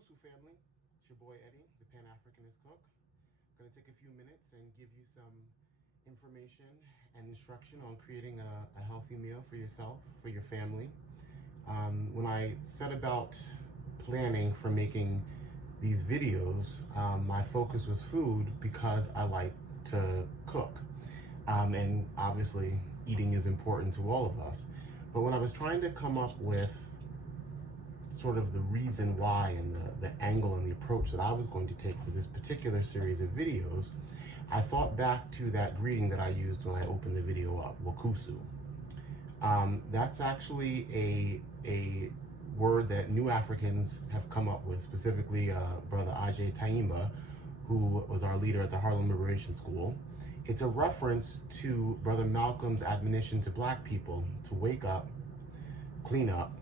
Kusu family, it's your boy Eddie, the Pan-Africanist cook. I'm going to take a few minutes and give you some information and instruction on creating a healthy meal for yourself, for your family. When I set about planning for making these videos, my focus was food because I like to cook. And obviously eating is important to all of us. But when I was trying to come up with sort of the reason why and the angle and the approach that I was going to take for this particular series of videos, I thought back to that greeting that I used when I opened the video up, Wakusu. That's actually a word that New Africans have come up with, specifically Brother Ajay Taimba, who was our leader at the Harlem Liberation School. It's a reference to Brother Malcolm's admonition to Black people to wake up, clean up,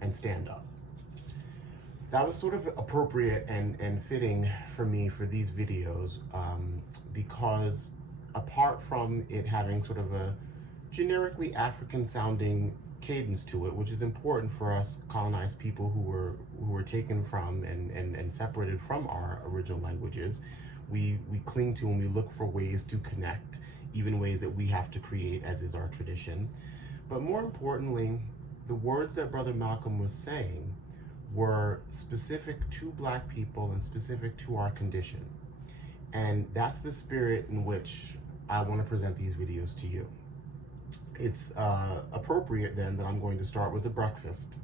and stand up. That was sort of appropriate and fitting for me for these videos because apart from it having sort of a generically African sounding cadence to it, which is important for us colonized people who were taken from and separated from our original languages, we cling to and we look for ways to connect, even ways that we have to create, as is our tradition. But more importantly, the words that Brother Malcolm was saying were specific to Black people and specific to our condition. And that's the spirit in which I want to present these videos to you. It's appropriate then that I'm going to start with the breakfast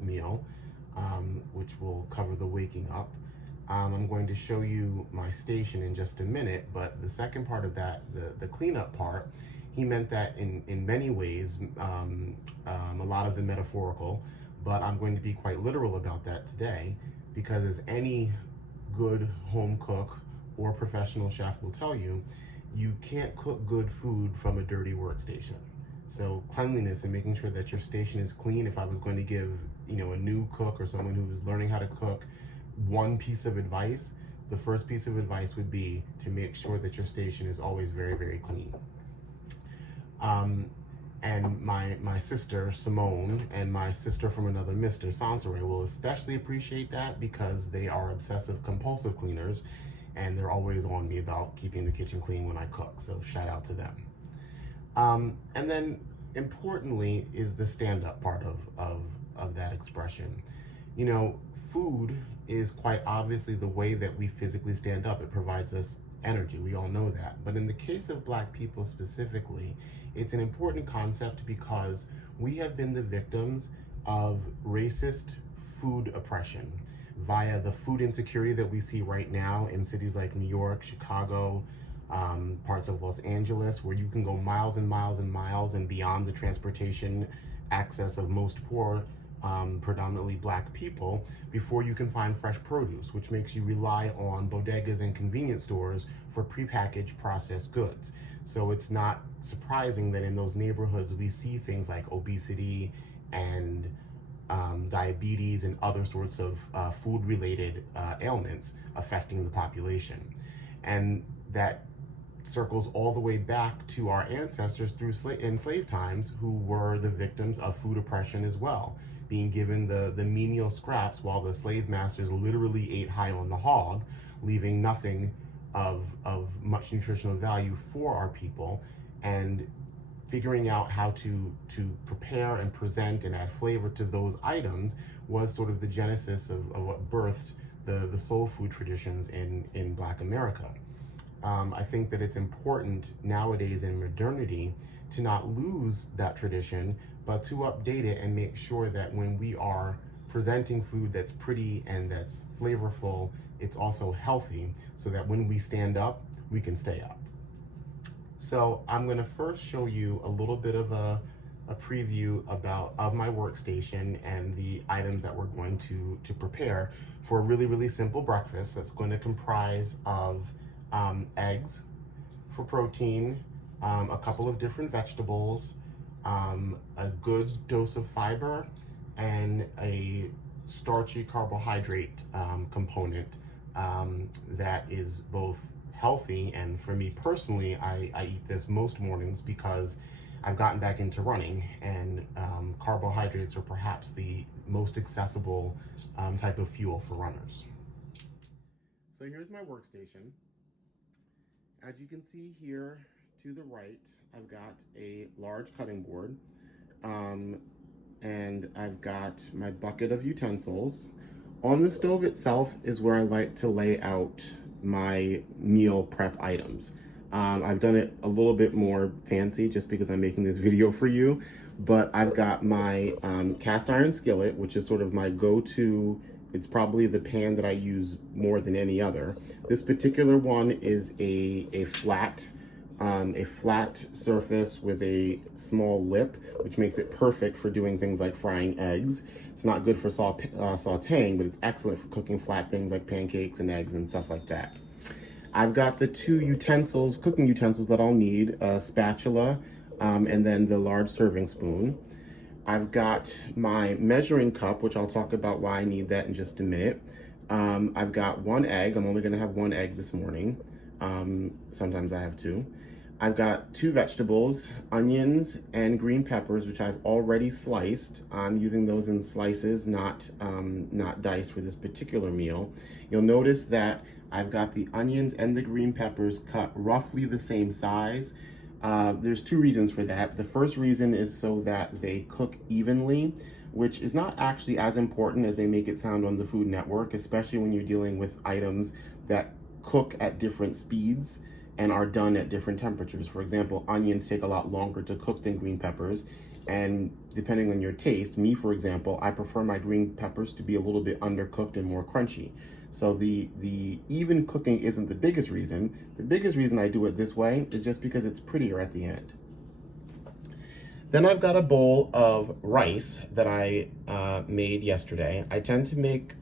meal, which will cover the waking up. I'm going to show you my station in just a minute, but the second part of that, the cleanup part, he meant that in many ways, a lot of the metaphorical, but I'm going to be quite literal about that today, because as any good home cook or professional chef will tell you, you can't cook good food from a dirty workstation. So cleanliness and making sure that your station is clean. If I was going to give, a new cook or someone who's learning how to cook one piece of advice, the first piece of advice would be to make sure that your station is always very, very clean. And my sister Simone and my sister from another Mr. Sansare will especially appreciate that, because they are obsessive compulsive cleaners and they're always on me about keeping the kitchen clean when I cook, so shout out to them. And then importantly is the stand-up part of that expression. Food is quite obviously the way that we physically stand up. It provides us energy, we all know that. But in the case of Black people specifically, it's an important concept because we have been the victims of racist food oppression via the food insecurity that we see right now in cities like New York, Chicago, parts of Los Angeles, where you can go miles and miles and miles and beyond the transportation access of most poor, predominantly Black people before you can find fresh produce, which makes you rely on bodegas and convenience stores for prepackaged processed goods. So it's not surprising that in those neighborhoods we see things like obesity and diabetes and other sorts of food-related ailments affecting the population. And that circles all the way back to our ancestors through enslaved times, who were the victims of food oppression as well, being given the menial scraps while the slave masters literally ate high on the hog, leaving nothing of much nutritional value for our people. And figuring out how to prepare and present and add flavor to those items was sort of the genesis of what birthed the soul food traditions in Black America. I think that it's important nowadays in modernity to not lose that tradition, but to update it and make sure that when we are presenting food that's pretty and that's flavorful, it's also healthy, so that when we stand up, we can stay up. So I'm going to first show you a little bit of a preview of my workstation and the items that we're going to prepare for a really, really simple breakfast that's going to comprise of eggs for protein, a couple of different vegetables, a good dose of fiber, and a starchy carbohydrate component that is both healthy. And for me personally, I eat this most mornings because I've gotten back into running, and carbohydrates are perhaps the most accessible type of fuel for runners. So here's my workstation. As you can see here to the right, I've got a large cutting board, and I've got my bucket of utensils. On the stove itself is where I like to lay out my meal prep items. I've done it a little bit more fancy just because I'm making this video for you, but I've got my cast iron skillet, which is sort of my go-to. It's probably the pan that I use more than any other. This particular one is a flat surface with a small lip, which makes it perfect for doing things like frying eggs. It's not good for sauteing, but it's excellent for cooking flat things like pancakes and eggs and stuff like that. I've got the two utensils, cooking utensils that I'll need, a spatula and then the large serving spoon. I've got my measuring cup, which I'll talk about why I need that in just a minute. I've got one egg. I'm only gonna have one egg this morning. Sometimes I have two. I've got two vegetables, onions and green peppers, which I've already sliced. I'm using those in slices, not diced for this particular meal. You'll notice that I've got the onions and the green peppers cut roughly the same size. There's two reasons for that. The first reason is so that they cook evenly, which is not actually as important as they make it sound on the Food Network, especially when you're dealing with items that cook at different speeds and are done at different temperatures. For example, onions take a lot longer to cook than green peppers, and depending on your taste, me for example, I prefer my green peppers to be a little bit undercooked and more crunchy. So the even cooking isn't the biggest reason. The biggest reason I do it this way is just because it's prettier at the end. Then I've got a bowl of rice that I made yesterday. I tend to make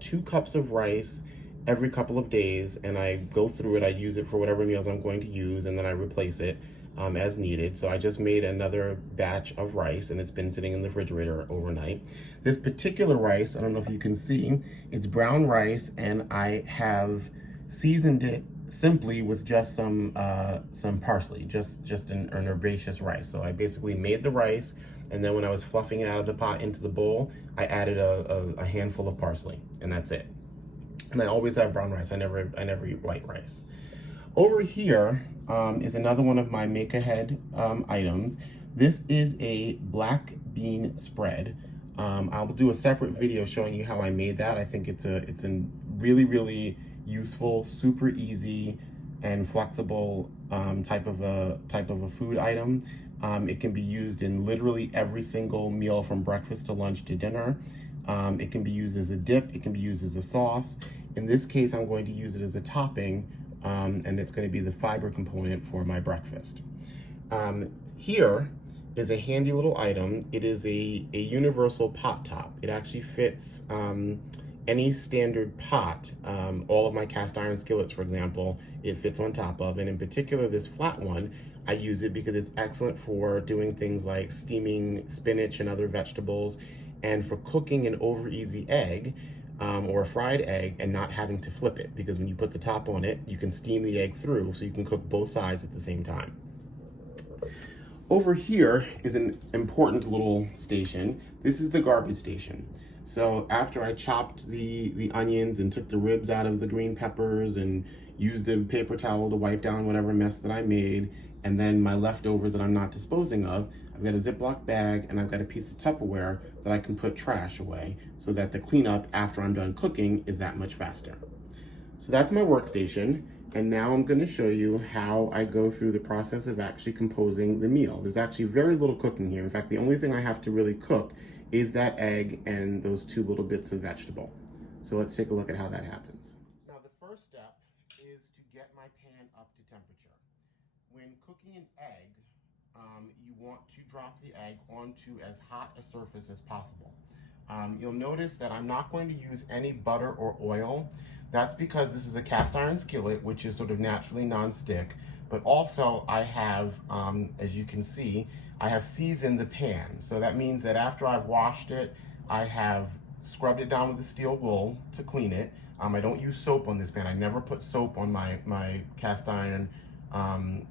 2 cups of rice every couple of days, and I go through it. I use it for whatever meals I'm going to use, and then I replace it as needed. So I just made another batch of rice, and it's been sitting in the refrigerator overnight. This particular rice, I don't know if you can see, it's brown rice, and I have seasoned it simply with just some parsley, just an herbaceous rice. So I basically made the rice, and then when I was fluffing it out of the pot into the bowl, I added a handful of parsley, and that's it. And I always have brown rice. I never eat white rice. Over here is another one of my make-ahead items. This is a black bean spread. I'll do a separate video showing you how I made that. I think it's a really useful, super easy, and flexible type of a food item. It can be used in literally every single meal from breakfast to lunch to dinner. It can be used as a dip, it can be used as a sauce. In this case, I'm going to use it as a topping, and it's going to be the fiber component for my breakfast. Here is a handy little item. It is a universal pot top. It actually fits any standard pot. All of my cast iron skillets, for example, it fits on top of, and in particular this flat one, I use it because it's excellent for doing things like steaming spinach and other vegetables, and for cooking an over easy egg or a fried egg and not having to flip it, because when you put the top on it, you can steam the egg through so you can cook both sides at the same time. Over here is an important little station. This is the garbage station. So after I chopped the onions and took the ribs out of the green peppers and used the paper towel to wipe down whatever mess that I made, and then my leftovers that I'm not disposing of, I've got a Ziploc bag and I've got a piece of Tupperware that I can put trash away so that the cleanup after I'm done cooking is that much faster. So that's my workstation, and now I'm going to show you how I go through the process of actually composing the meal. There's actually very little cooking here. In fact, the only thing I have to really cook is that egg and those 2 little bits of vegetable. So let's take a look at how that happens. Now the first step is to get my pan up to temperature. When cooking an egg, you want to drop the egg onto as hot a surface as possible. You'll notice that I'm not going to use any butter or oil. That's because this is a cast iron skillet, which is sort of naturally non-stick, but also I have, as you can see, I have seasoned the pan. So that means that after I've washed it, I have scrubbed it down with a steel wool to clean it. I don't use soap on this pan. I never put soap on my cast iron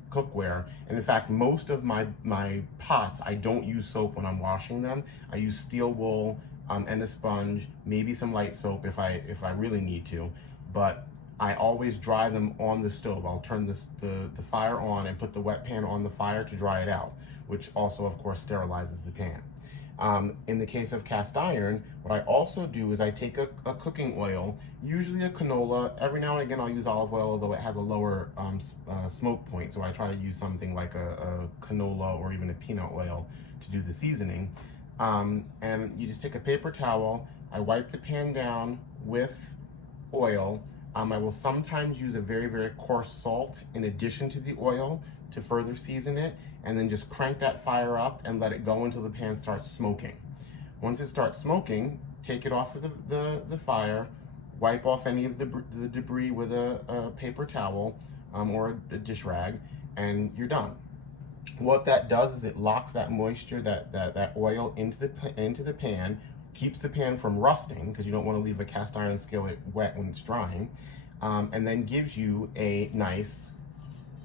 cookware. And in fact, most of my pots, I don't use soap when I'm washing them. I use steel wool and a sponge, maybe some light soap if I really need to, but I always dry them on the stove. I'll turn the fire on and put the wet pan on the fire to dry it out, which also, of course, sterilizes the pan. In the case of cast iron, what I also do is I take a cooking oil, usually a canola. Every now and again I'll use olive oil, although it has a lower smoke point, so I try to use something like a canola or even a peanut oil to do the seasoning. And you just take a paper towel, I wipe the pan down with oil. I will sometimes use a very, very coarse salt in addition to the oil to further season it, and then just crank that fire up and let it go until the pan starts smoking. Once it starts smoking, take it off of the fire, wipe off any of the debris with a paper towel or a dish rag, and you're done. What that does is it locks that moisture, that oil into the pan, keeps the pan from rusting, because you don't want to leave a cast iron skillet wet when it's drying, and then gives you a nice,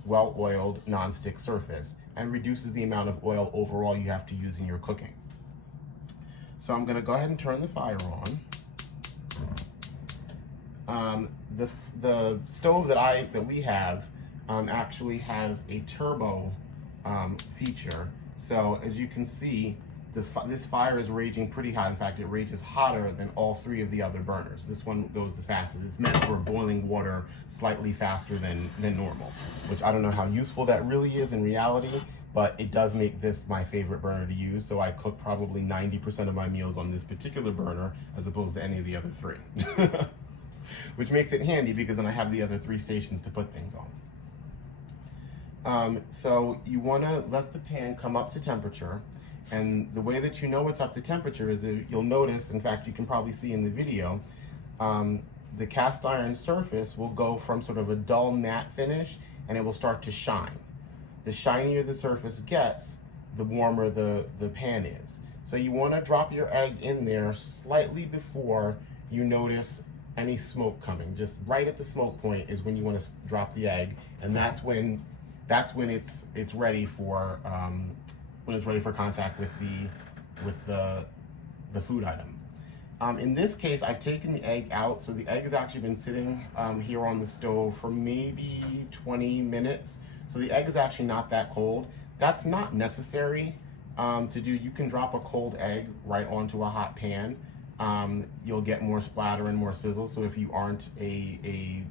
well-oiled non-stick surface and reduces the amount of oil overall you have to use in your cooking. So I'm going to go ahead and turn the fire on. The stove that we have actually has a turbo feature. So as you can see, this fire is raging pretty hot. In fact, it rages hotter than all three of the other burners. This one goes the fastest. It's meant for boiling water slightly faster than normal, which I don't know how useful that really is in reality, but it does make this my favorite burner to use. So I cook probably 90% of my meals on this particular burner as opposed to any of the other three, which makes it handy because then I have the other three stations to put things on. So you want to let the pan come up to temperature. And the way that you know it's up to temperature is that you'll notice, in fact, you can probably see in the video, the cast iron surface will go from sort of a dull matte finish and it will start to shine. The shinier the surface gets, the warmer the pan is. So you want to drop your egg in there slightly before you notice any smoke coming. Just right at the smoke point is when you want to drop the egg, and that's when it's ready for contact with the food item. In this case, I've taken the egg out, so the egg has actually been sitting here on the stove for maybe 20 minutes. So the egg is actually not that cold. That's not necessary to do. You can drop a cold egg right onto a hot pan. You'll get more splatter and more sizzle. So if you aren't a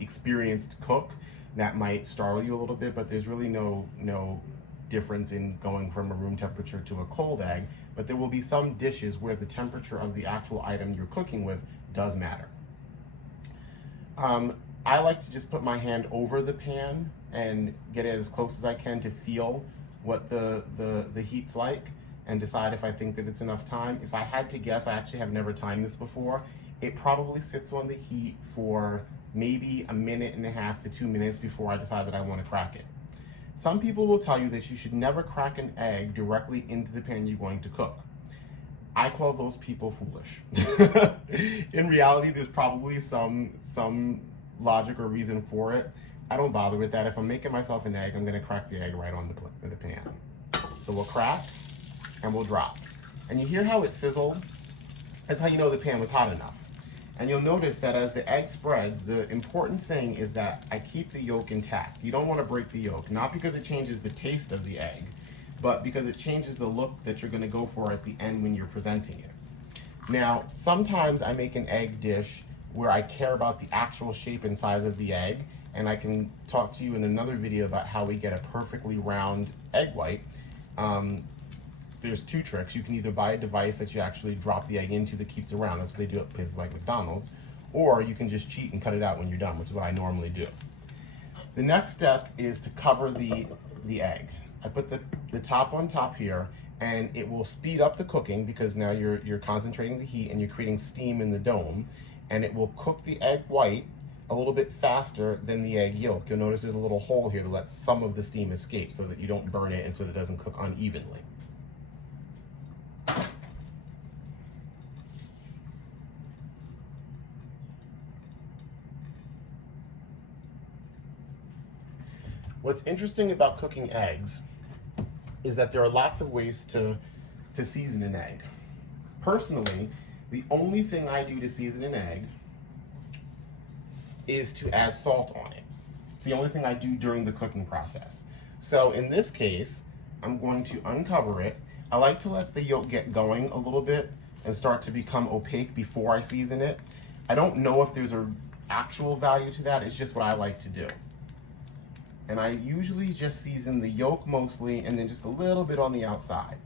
experienced cook, that might startle you a little bit, but there's really no difference in going from a room temperature to a cold egg. But there will be some dishes where the temperature of the actual item you're cooking with does matter. I like to just put my hand over the pan and get it as close as I can to feel what the heat's like and decide if I think that it's enough time. If I had to guess, I actually have never timed this before, it probably sits on the heat for maybe 1.5 to 2 minutes before I decide that I want to crack it. Some people will tell you that you should never crack an egg directly into the pan you're going to cook. I call those people foolish. In reality, there's probably some logic or reason for it. I don't bother with that. If I'm making myself an egg, I'm going to crack the egg right on the pan. So we'll crack and we'll drop. And you hear how it sizzled? That's how you know the pan was hot enough. And you'll notice that as the egg spreads, the important thing is that I keep the yolk intact. You don't want to break the yolk, not because it changes the taste of the egg, but because it changes the look that you're going to go for at the end when you're presenting it. Now, sometimes I make an egg dish where I care about the actual shape and size of the egg, and I can talk to you in another video about how we get a perfectly round egg white. There's two tricks. You can either buy a device that you actually drop the egg into that keeps it round. That's what they do at places like McDonald's. Or you can just cheat and cut it out when you're done, which is what I normally do. The next step is to cover the egg. I put the top on top here, and it will speed up the cooking because now you're concentrating the heat and you're creating steam in the dome, and it will cook the egg white a little bit faster than the egg yolk. You'll notice there's a little hole here that lets some of the steam escape so that you don't burn it and so that it doesn't cook unevenly. What's interesting about cooking eggs is that there are lots of ways to season an egg. Personally, the only thing I do to season an egg is to add salt on it. It's the only thing I do during the cooking process. So in this case, I'm going to uncover it. I like to let the yolk get going a little bit and start to become opaque before I season it. I don't know if there's an actual value to that, it's just what I like to do. And I usually just season the yolk mostly and then just a little bit on the outside.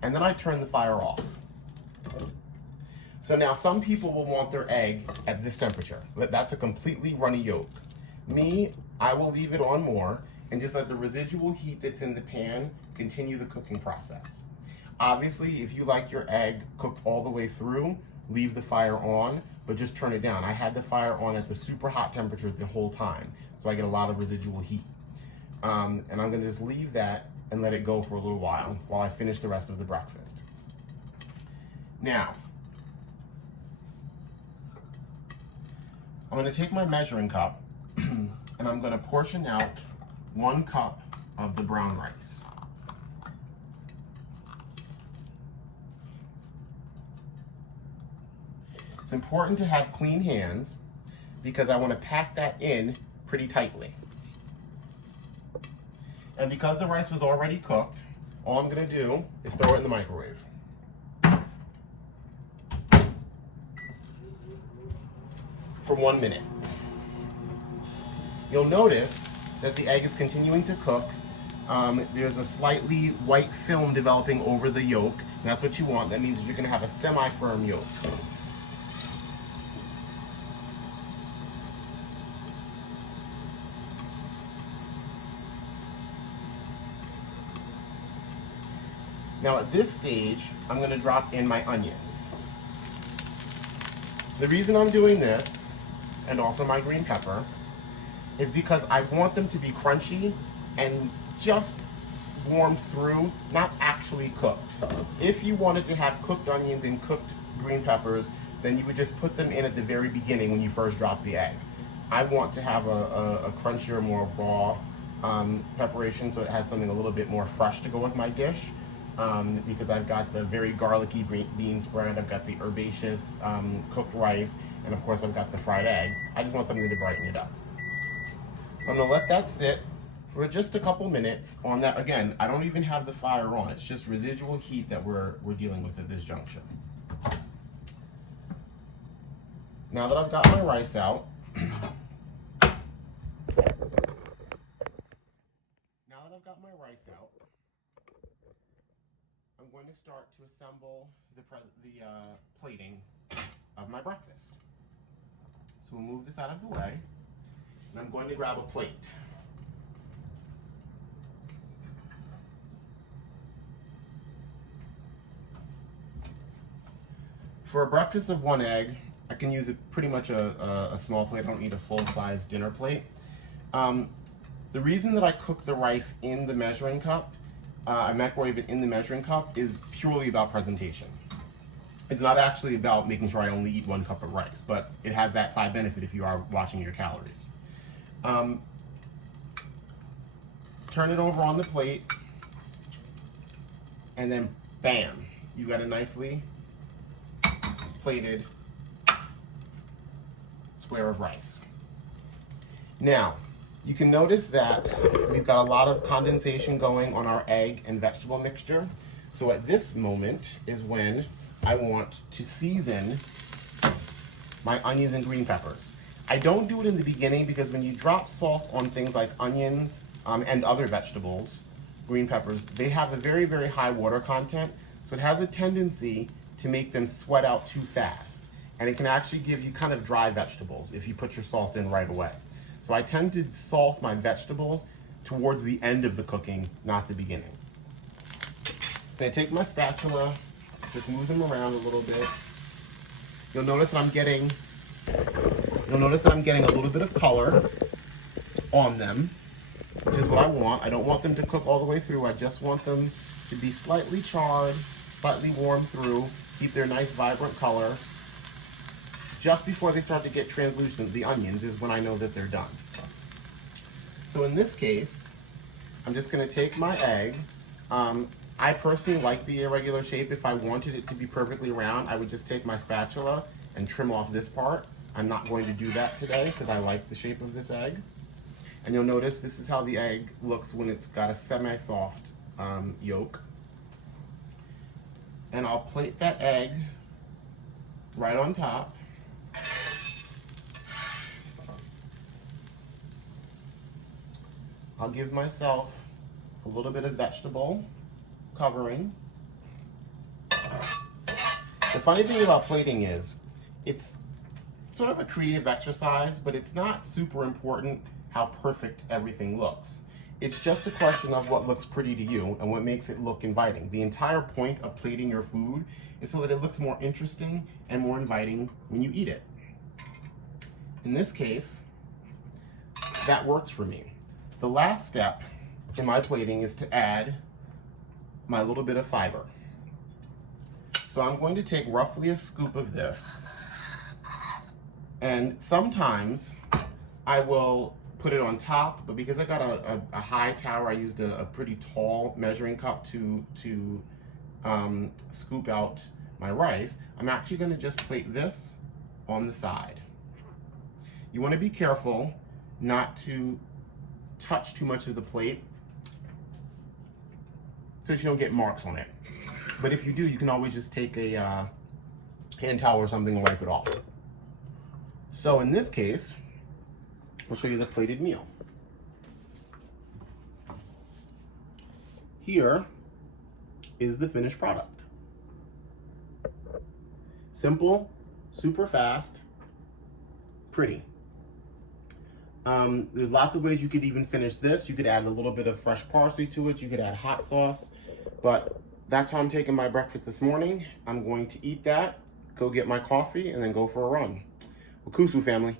And then I turn the fire off. So now some people will want their egg at this temperature. That's a completely runny yolk. Me, I will leave it on more and just let the residual heat that's in the pan continue the cooking process. Obviously, if you like your egg cooked all the way through, leave the fire on, but just turn it down. I had the fire on at the super hot temperature the whole time, so I get a lot of residual heat. And I'm gonna just leave that and let it go for a little while I finish the rest of the breakfast. Now, I'm gonna take my measuring cup and I'm gonna portion out 1 cup of the brown rice. It's important to have clean hands because I want to pack that in pretty tightly. And because the rice was already cooked, all I'm going to do is throw it in the microwave. For 1 minute. You'll notice that the egg is continuing to cook. There's a slightly white film developing over the yolk. And that's what you want. That means that you're going to have a semi-firm yolk. Now at this stage, I'm going to drop in my onions. The reason I'm doing this, and also my green pepper, is because I want them to be crunchy and just warmed through, not actually cooked. If you wanted to have cooked onions and cooked green peppers, then you would just put them in at the very beginning when you first drop the egg. I want to have a crunchier, more raw preparation, so it has something a little bit more fresh to go with my dish. Because I've got the very garlicky green bean spread, I've got the herbaceous cooked rice, and of course I've got the fried egg. I just want something to brighten it up. I'm gonna let that sit for just a couple minutes on that. Again, I don't even have the fire on. It's just residual heat that we're dealing with at this juncture. Now that I've got my rice out, I'm going to start to assemble the plating of my breakfast. So we'll move this out of the way, and I'm going to grab a plate. For a breakfast of 1 egg, I can use pretty much a small plate. I don't need a full-size dinner plate. The reason that I cook the rice in the measuring cup, I microwave it in the measuring cup, is purely about presentation. It's not actually about making sure I only eat 1 cup of rice, but it has that side benefit if you are watching your calories. Turn it over on the plate, and then bam, you got a nicely plated square of rice. Now, you can notice that we've got a lot of condensation going on our egg and vegetable mixture. So at this moment is when I want to season my onions and green peppers. I don't do it in the beginning because when you drop salt on things like onions and other vegetables, green peppers, they have a very, very high water content. So it has a tendency to make them sweat out too fast. And it can actually give you kind of dry vegetables if you put your salt in right away. So I tend to salt my vegetables towards the end of the cooking, not the beginning. So I take my spatula, just move them around a little bit. You'll notice that I'm getting a little bit of color on them, which is what I want. I don't want them to cook all the way through. I just want them to be slightly charred, slightly warmed through, keep their nice vibrant color. Just before they start to get translucent, the onions, is when I know that they're done. So in this case, I'm just going to take my egg. I personally like the irregular shape. If I wanted it to be perfectly round, I would just take my spatula and trim off this part. I'm not going to do that today because I like the shape of this egg. And you'll notice this is how the egg looks when it's got a semi-soft yolk. And I'll plate that egg right on top. I'll give myself a little bit of vegetable covering. The funny thing about plating is, it's sort of a creative exercise, but it's not super important how perfect everything looks. It's just a question of what looks pretty to you and what makes it look inviting. The entire point of plating your food is so that it looks more interesting and more inviting when you eat it. In this case, that works for me. The last step in my plating is to add my little bit of fiber. So I'm going to take roughly a scoop of this, and sometimes I will put it on top, but because I got a high tower, I used a pretty tall measuring cup to scoop out my rice. I'm actually going to just plate this on the side. You want to be careful not to touch too much of the plate so that you don't get marks on it. But if you do, you can always just take a hand towel or something and wipe it off. So in this case, I'll show you the plated meal. Here is the finished product. Simple, super fast, pretty. There's lots of ways you could even finish this. You could add a little bit of fresh parsley to it. You could add hot sauce, but that's how I'm taking my breakfast this morning. I'm going to eat that, go get my coffee, and then go for a run. Wakusu family.